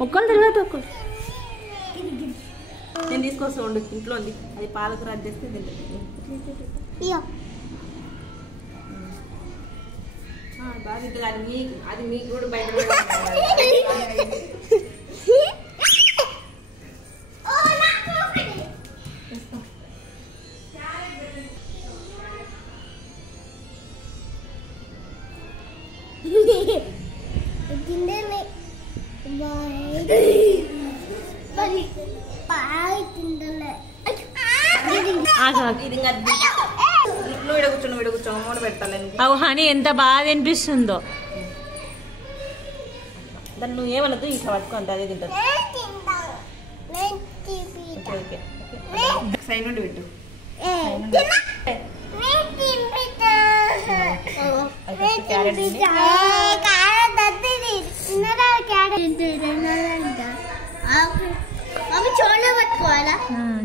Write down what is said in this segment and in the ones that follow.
ఒక్కరు తర్వాత ఒక్కరు నేను తీసుకొస్తా ఉండు ఇంట్లో ఉంది అది పాలకూర అది తెస్తే బాగా కానీ మీకు అది మీకు కూడా బయట అవు హనీ ఎంత బాగా అనిపిస్తుందో దాన్ని నువ్వు ఏమనద్దు ఇంకా పట్టుకో అంత అదే తింటుంది సైడ్ నుండి పెట్టు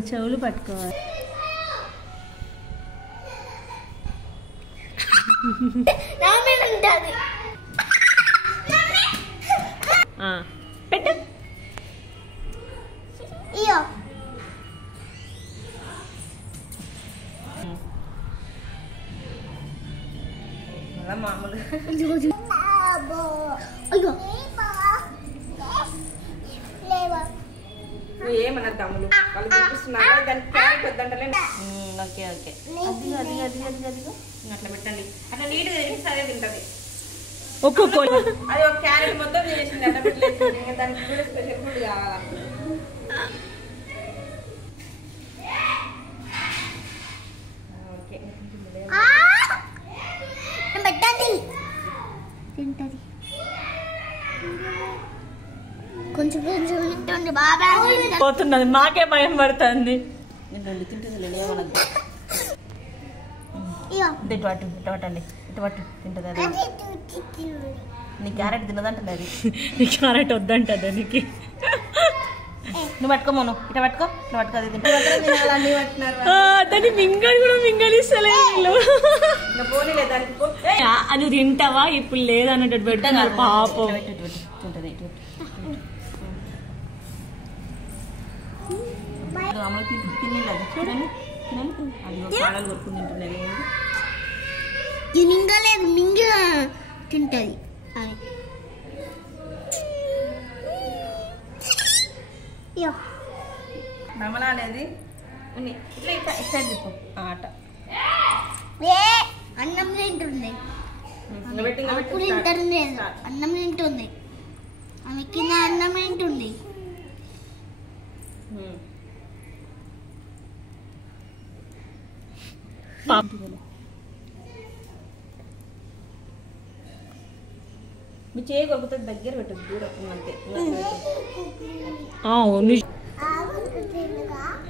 చెవులు పట్టుకోవాలి పెట్టు మామూలుగా నువ్వు ఏమన్నారు తమ్ముడు వాళ్ళు చూపిస్తున్నారు దానికి క్యారెట్ వద్దంటలే ఓకే ఓకే అట్లా పెట్టండి అట్లా నీట్గా తిరిగి సరే తింటది ఒక్కొక్క అది ఒక క్యారెట్ మొత్తం తినేసింది అట్లా పెట్టలేదు దానికి కూడా స్పెషల్ ఫుడ్ కావాలా ఓకే పెట్టండి తింటది కొంచెం కొంచెం తింటుంది బాగా పోతున్నది మాకే భయం పడుతుంది తింటుంది ఏమన్నది ఇటు పట్టు తింటుంది అది నీ క్యారెట్ తినదంటుంది అది నీ క్యారెట్ వద్దంట దానికి నువ్వు పట్టుకోమోను ఇట్లా పట్టుకో అది దాన్ని మింగడి కూడా మింగలిస్తలే పోనీలే దానికి అది తింటావా ఇప్పుడు లేదన్నట్టు పెట్టాను పాపం తింటుంది అమలు తినలేదు చూడండి అది పాడలు కొరుకుని తింటున్నది మింగలేదు మింగ తింటది రమణ అనేది ఇట్లా ఇట్లా చెప్పు ఆట అన్నం తింటుంది తింటుంది అన్నం తింటుంది ఆమె కింద అన్నం తింటుంది మీ చేయి కొడుకుతుంది దగ్గర పెట్టదు దూరం అంతే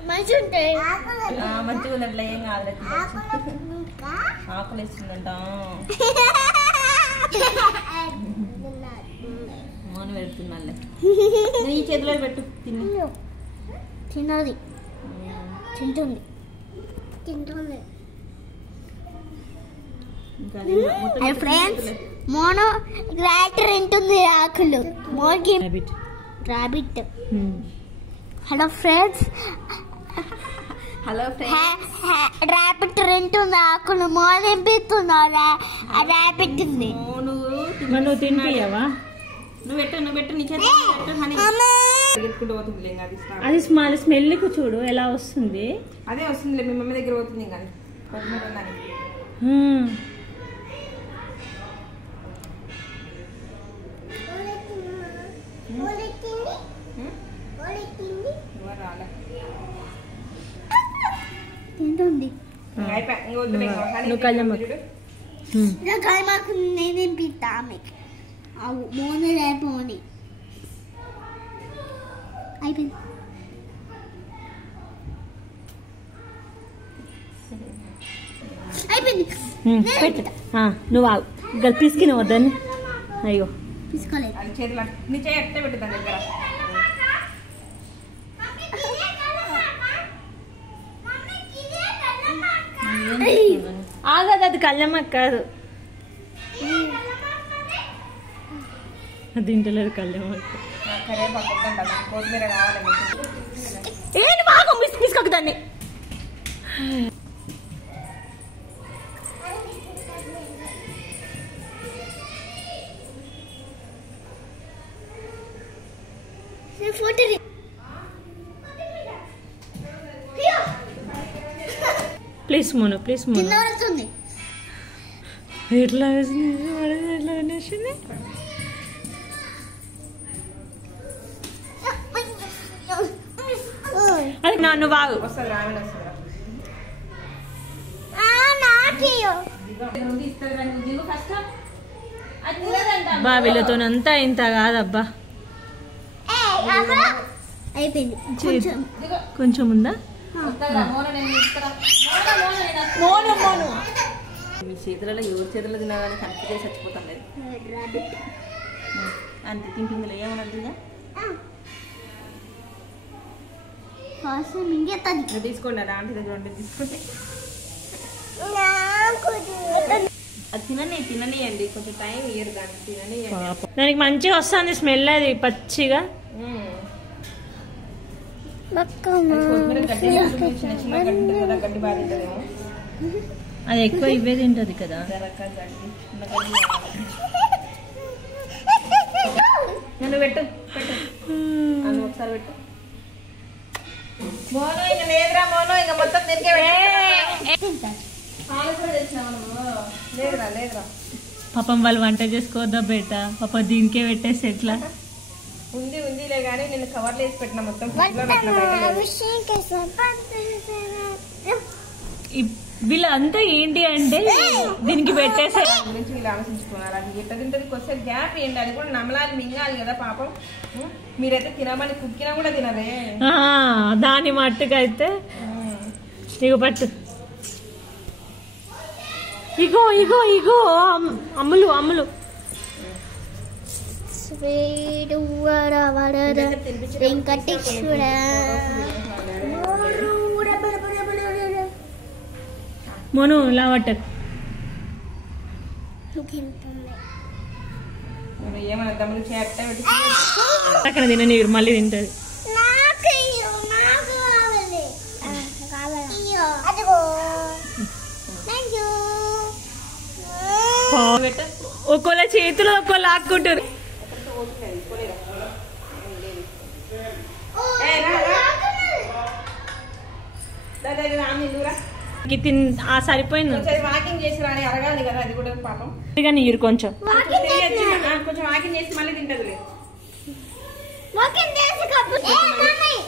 మంచిగా ఉన్నట్లే ఏం కాదు ఆకులు వేస్తుందంట మౌని పెడుతున్నాళ్ళే నీ చేతిలో పెట్టు తిన్నది తింటుంది ఫ్రెండ్స్ మోనో గ్రాటర్ తింటుంది ఆకులు మోగి రాబిట్ హలో ఫ్రెండ్స్ ర్యాబిట్ తింటుంది ఆకులు మోన్ ఎంపిస్తున్నా ర్యాబిట్ ఉంది నువ్వు తినిపియవా నువ్వు పెట్టు నీ చేతి అది స్మెల్ కు చూడు ఎలా వస్తుంది అదే వస్తుంది మీ మమ్మీ దగ్గర పోతుంది కానీ తింటుంది నువ్వు కళ్ళమ్మ మాకు నేనేం పిత్తా ఆమెకి మోనే అయిపోని అయిపోయింది అయిపోయింది నువ్వు పిసికిన వద్దని అయ్యో తీసుకోలేదు చేతిలో నీ చేయి ఎట్టే పెట్టు దాని దగ్గర ఆగదు అది కళ్యాణం కాదు అది తింటలేదు కళ్యాణ్ కరివేపాకు వద్దంట, కొత్తిమీర కావాలి మీకు. ఏంటి బాగా మిస్కకు దాన్ని. Please Monu, please Monu. ఎట్లా ఎట్లా అనేసింది. అది నన్ను బాగు వస్తుంది రావిడ వస్తుంది. బా వీళ్ళతోనంతా ఇంత కాదబ్బా. అయిపోయింది. కొంచెం ఉందా? మీ చేతులలో ఎవరి చేతుల్లో తినాలని కరెక్ట్ చేసి చచ్చిపోతాం లేదు అంతే. తింటుందిలో ఏమన్నదిగా తీసుకోండి, అది ఆంటీ దగ్గర ఉంటే తీసుకోండి. అది తిననియండి, కొంచెం టైం ఇయ్యరు దాన్ని, తిననియండి. దానికి మంచిగా వస్తుంది స్మెల్, అది పచ్చిగా. గడ్డి బాగా తింటదేమో, అది ఎక్కువ ఇవే తింటది కదా. నన్ను పెట్టు పెట్టు నన్ను ఒకసారి పెట్టు. మోను ఇంకా లేదురా, మోను ఇంకా మొత్తం తిరిగే లేదురా లేదురా. పాపం వాళ్ళు వంట చేసుకోవద్దా బేట, పాప దీనికే పెట్టేసి ఎట్లా. ఉందిలే కానీ నేను కవర్లో వేసి పెట్టిన మొత్తం ఫ్రిడ్జ్లో పెట్టిన బయట. వీళ్ళంతా ఏంటి అంటే దీనికి పెట్టేసే గురించి వీళ్ళు ఆలోచించుకున్నారు. అది గిట్ట తింటది కొంచెం గ్యాప్ ఏంటి, అది కూడా నమ్మలాలి మింగాలి కదా పాపం. మీరైతే తినమని కుక్కినా కూడా తినదే. దాని మట్టుకు అయితే ఇగో పట్టు, ఇగో ఇగో ఇగో అమ్ములు అమ్ములు. మోను ఇలా పట్టదు. ఏమన్నా తమ్ముడు చేట పెట్టి అక్కడ తిన నీరు మళ్ళీ తింటది. ఒక్కోళ్ళ చేతులు ఒక్కోళ్ళు ఆక్కుంటారు. సరిపోయింది. వాకింగ్ చేసి రాని అరగాలి కదా, అది కూడా పాపం. నీరు కొంచెం కొంచెం వాకింగ్ చేసి మళ్ళీ తింటది.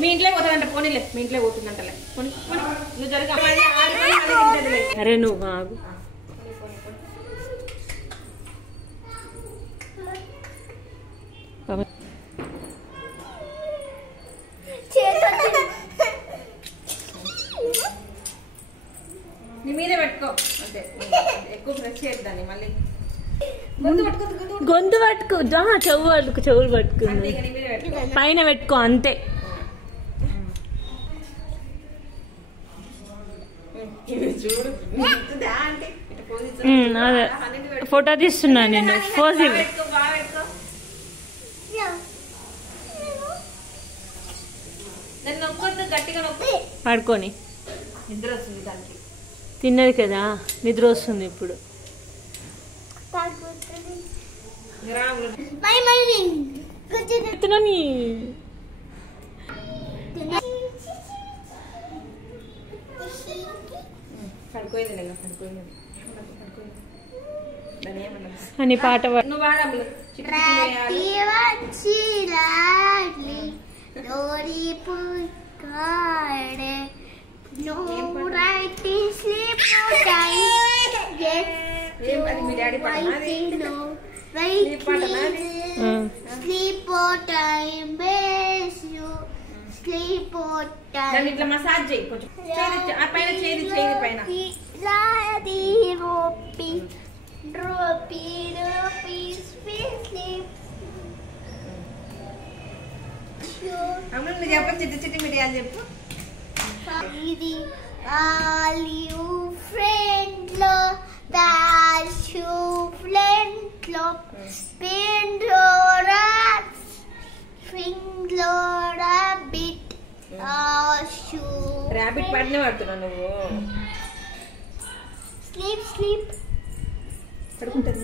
మీ ఇంట్లో పోతుందంట, పోనీలే మీ ఇంట్లో పోతుందంటలే. నువ్వు జరగ అరే నువ్వు ఆగు. నీ మీదే పెట్టుకో అంతే, ఎక్కువ ప్రెస్ చేయద్దాన్ని. మళ్ళీ గొంతు పట్టుకు, చెవులు పట్టుకు, పైన పెట్టుకో అంతే. అదే ఫోటో తీస్తున్నా నేను. పోజ్ పడుకొని నిద్ర వస్తుంది దానికి. తిన్నది కదా, నిద్ర వస్తుంది ఇప్పుడు. అని పాట ఇట్లా మసాజ్ చేయి కొంచెం, పైన చేది చేది పైన. అమ్మ నువ్వు చెప్పండి, చిట్టి చిట్టి మిరియాలు చెప్పు. ఇది ఆలియు ఫ్రెండ్లో దాల్చు ఫ్రెండ్లో పిండోరా పడిన పడుతున్నావు నువ్వు. స్లీప్ స్లీప్ పడుకుంటుంది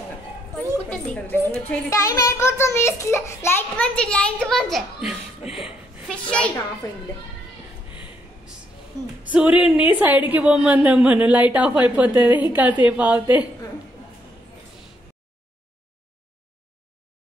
ఇంకా టైం అయిపోతుంది. లైట్ మంచి లైట్ మంచి ఫిష్ ఆఫ్ అయిందిలే. సూర్యుడిని సైడ్ కి పోమందాం మనం, లైట్ ఆఫ్ అయిపోతుంది కాసేపు ఆగితే.